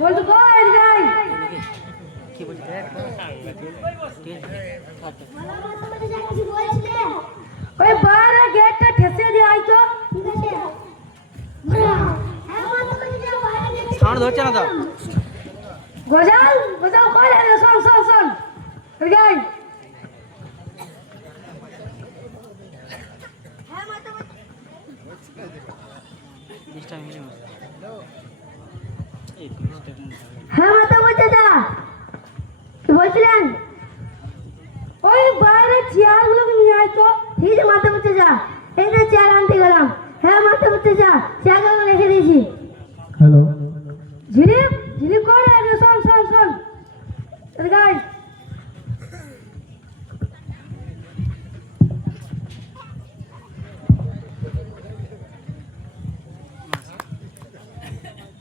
বলতো কই যাই কি বলছি দেখ ওই বাইরে গেটটা ঠেসে দিয়ে আই তো সাউন্ড ধরছে না তো গজাল গজাল কই রে শোন শোন শোন ওই যাই ডিস্টার্ব হয়ে যাবে এই ডিস্টার্ব হ্যাঁ মাতা বলতে যা। কি বলছিলেন? ওই বাইরে চেয়ারগুলোকে নিয়ে আয় তো। ঠিক আছে বলতে যা। এই চেয়ার আনতে গেলাম হ্যাঁ মাথা বলতে যা চেয়ারগুলো রেখে দিয়েছি হ্যালো ঝিলিপ ঝিলিপ কই রে শোন শোন শোন এদিকে আয়। ঝিলিপ ঝিলিপ কই রে শোন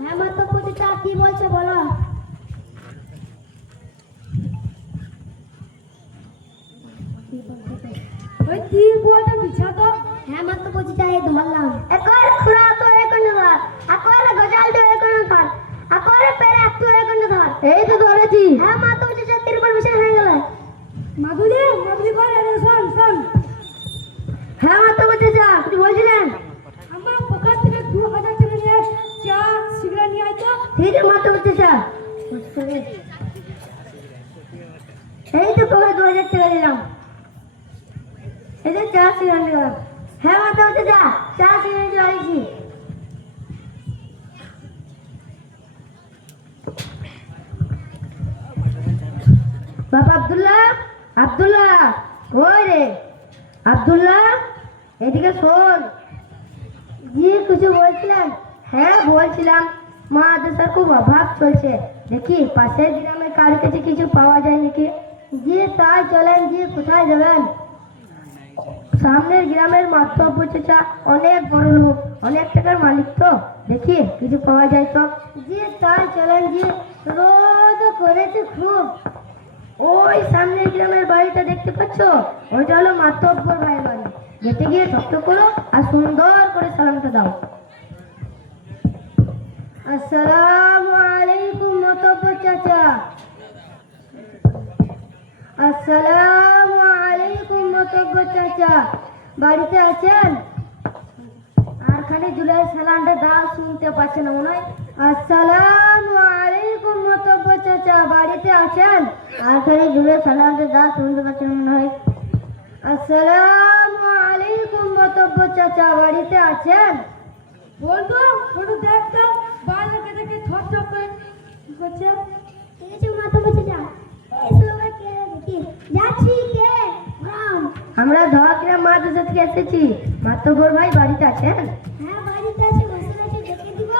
হ্যাঁ মাতা চা কি বলছে বলো? ওই তিন বইটা বিছা তো? হ্যাঁ মাতা বলতে চা এই ধরলাম। একর খুরা তো এই কোন ধর। আকর গজাল তো এই কোন ধর। আকর পেরে এই কোন ধর। এই তো ধরেছি। হ্যাঁ মাতা বলতে চা তিন পর বিছানা হয়ে গেল। মাধুরী মাধুরী কই রে শোন শোন। হ্যাঁ বলতে যা কি বলছিলেন তো ঠিক আছে মাথা বলতে যা এই তো পকেটে দু হাজার টাকা দিলাম। এই যে চা সিগারেট নিলাম হ্যাঁ মাথা বলতে যা চা সিগারেট আইছি বাবা আব্দুল্লাহ আব্দুল্লাহ, কই রে? আব্দুল্লাহ, এদিকে শোন। জি কিছু বলছিলাম? হ্যাঁ বলছিলাম। মা স্যার খুব অভাব চলছে। দেখি পাশের গ্রামে কার কাছে কিছু পাওয়া যায় নাকি জি তাই চলেন জি কোথায় যাবেন? সামনের গ্রামের মাত্র চাচা অনেক বড় লোক, অনেক টাকার মালিক তো। দেখি কিছু পাওয়া যায় তো। জি তাই চলেন জি রোদ করেছে খুব। ওই সামনের গ্রামের বাড়িটা দেখতে পাচ্ছ? ওইটা হলো মাতব্বর ভাইয়ের বাড়ি। যেতে গিয়ে শক্ত করো আর সুন্দর করে সালামটা দাও। আসসালামু আলাইকুম, মাতব্বর চাচা। আসসালামু আলাইকুম, মাতব্বর চাচা। বাড়িতে আছেন? আর খালি জুলাই সালামটা দাও, শুনতে পাচ্ছে না মনে হয়। আসসালামু আলাইকুম, মাতব্বর চাচা। বাড়িতে আছেন? আর খালি জুলাই সালামটা দাও, শুনতে পাচ্ছে না মনে হয়। আসসালামু আলাইকুম, মাতব্বর চাচা। বাড়িতে আছেন? বলতো বলতো দেখ তো বাইরে থেকে ঠক ঠক করে কি করছে ঠিক আছে মাতা বলতে চা এই সময় কে দেখি। যাচ্ছি কে? আমরা ধোয়াগ্রাম মাদ্রাসা থেকে এসেছি। ভাই বাড়িতে আছেন? হ্যাঁ বাড়িতে আছে বসে আছে দিব।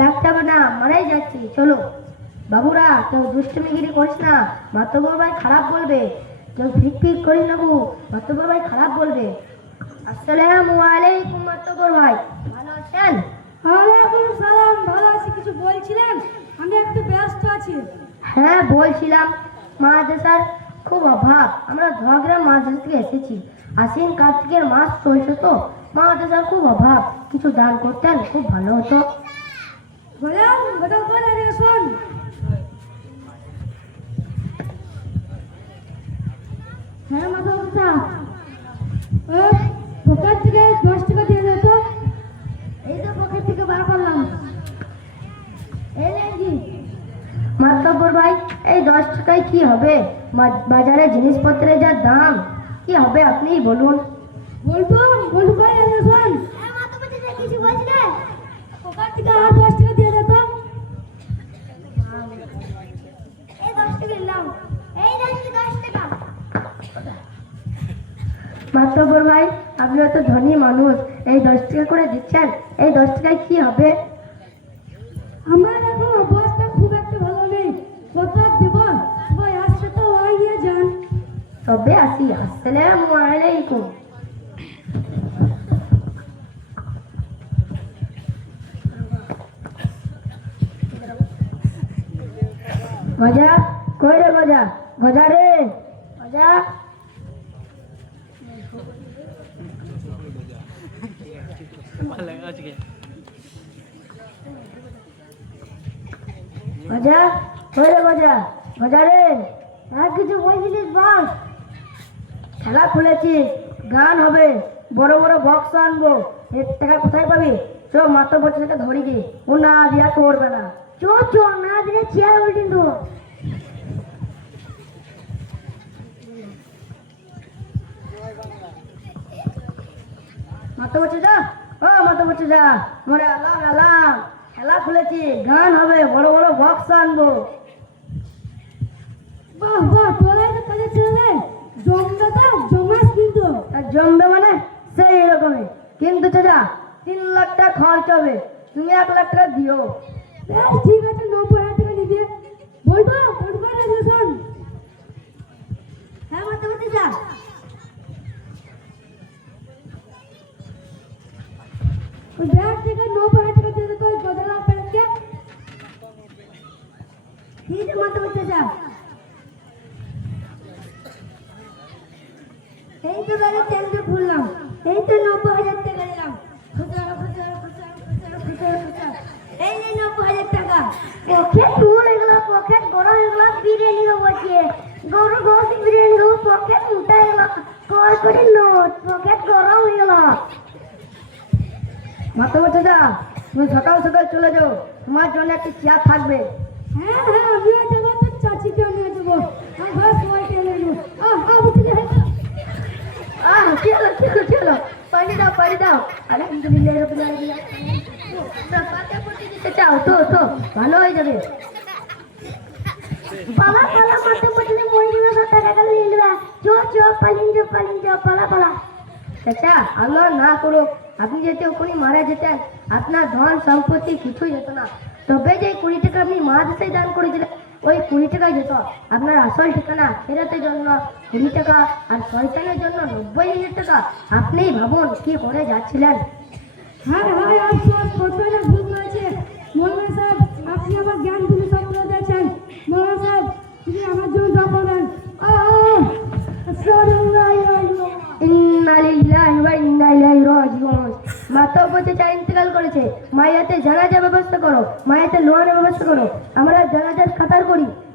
ডাক্তার না মারাই যাচ্ছি। চলো। বাবুরা কেউ দুষ্টমিগিরি করিস না। ভাই খারাপ বলবে। কেউ ফিক ফিক করিস না বু মাতব্বর ভাই খারাপ বলবে। আসসালামু আলাইকুম ভাই। ভালো আছেন? ওয়ালাইকুম সালাম ভালো আছি কিছু বলছিলেন? আমি একটু ব্যস্ত আছি। হ্যাঁ বলছিলাম। মাদ্রাসার খুব অভাব। আমরা ধোয়াগ্রাম মাদ্রাসা থেকে এসেছি। আশ্বিন কার্তিকের মাস চলছে তো। মাদ্রাসার খুব অভাব। কিছু দান করতেন খুব ভালো হতো। করে রে শোন হ্যাঁ মাথা কথা পকেট থেকে মাতব্বর ভাই এই দশ টাকায় কি হবে? বাজারে জিনিসপত্রের যা দাম কি হবে আপনি বলুন? বলব বলব শোন। হ্যাঁ মাতা বলতে চা কিছু বলছিলে পকেট থেকে আর দশ টাকা দিয়ে দে তো। এই দশ টাকা নিলাম এই দেখছি দশ টাকা। মাতব্বর ভাই আপনি তো ধনী মানুষ এই দশ টাকা করে দিচ্ছেন এই দশ টাকায় কি হবে? আমার নেই কত আর দেব সবাই আসছে তো ওই নিয়ে যান তবে আসি আসসালামু আলাইকুম গজা কই রে গজা গজা রে গজা ভালো আজকে গজা ওই রে গজা গজা রে। আর কিছু বলছিলিস বল। খেলা খুলেছিস, গান হবে। বড় বড় বক্স আনব। এর টাকা কোথায় পাবি? চ মাত্র বছর থেকে ধরি দি ও না দিয়া করবে না। চো চো না দিলে চেয়ার উল্টে দেবো মাত্র বছর যা ও, মাত্র বছর যা মরে আলাম আলাম। খেলা খুলেছি, গান হবে। বড় বড় বক্স আনব। বাহ বাহ তোরা তো কাজে চলে জমদাটা জমাস কিন্তু। আর জমবে মানে? সেই এরকমই। কিন্তু চাচা তিন লাখ টাকা খরচ হবে। তুমি এক লাখ টাকা দিও। বেশ ঠিক আছে নব্বই হাজার টাকা নিবি বলব বলব রেজুলেশন হ্যাঁ বলতে বলতে যা। ওই ব্যাগ থেকে নব্বই হাজার টাকা দিয়ে তো গদলা পেরেছে ঠিক আছে মাথা বলতে যা। এই তেলটা খুললাম এই তো নব্বই হাজার টাকা দিলাম খুচরো খুচরো খুচরো খুচরো খুচরো খুচরো। এই নে নব্বই হাজার টাকা। পকেট ফুল হয়ে গেল পকেট বড় হয়ে গেল বিরিয়ানি খাব আজকে গরু গোস বিরিয়ানি খাব পকেট মোটা হয়ে গেল কয় করে নোট? পকেট গরম হয়ে গেল মাত্র বছর যা তুমি সকাল সকাল চলে যাও। তোমার জন্য একটি চেয়ার থাকবে। হ্যাঁ হ্যাঁ তোর চাচিকে আমিও যাব আর ঘর সবাইকে নিয়ে যাব আহ আহ বুঝলি আহ কি হলো কি হলো কি হলো পানি দাও আলহামদুলিল্লাহ আলামিন পড়তে দিতে চাও? তো তো, ভালো হয়ে যাবে। পালা পালা নিয়ে নেবে চো চো পালিন চো পালিন চো পালা পালা। চাচা, আল্লাহ না করো আপনি যদি ওখানে মারা যেতেন, আপনার ধন, সম্পত্তি কিছুই যেত না। তবে যে কুড়ি টাকা আপনি মাদ্রাসায় দান করেছিলেন ওই কুড়ি টাকায় যেত আপনার আসল ঠিকানা ফেরাতের জন্য কুড়ি টাকা আর শয়তানের জন্য নব্বই হাজার টাকা। আপনিই ভাবুন কি করে যাচ্ছিলেন। হ্যাঁ হ্যাঁ আফসোস কতটা ভুল করেছে মৌলানা সাহেব আপনি আমার জ্ঞান গুলি বলে দিয়েছেন। মৌলানা সাহেব তিনি আমার জন্য দোয়া করবেন। মাতা বলছে চা ইন্তেকাল করেছে মায়াতে জানাজা ব্যবস্থা করো মায়াতে লোয়ানের ব্যবস্থা করো। আমরা জানাজার কাতার করি।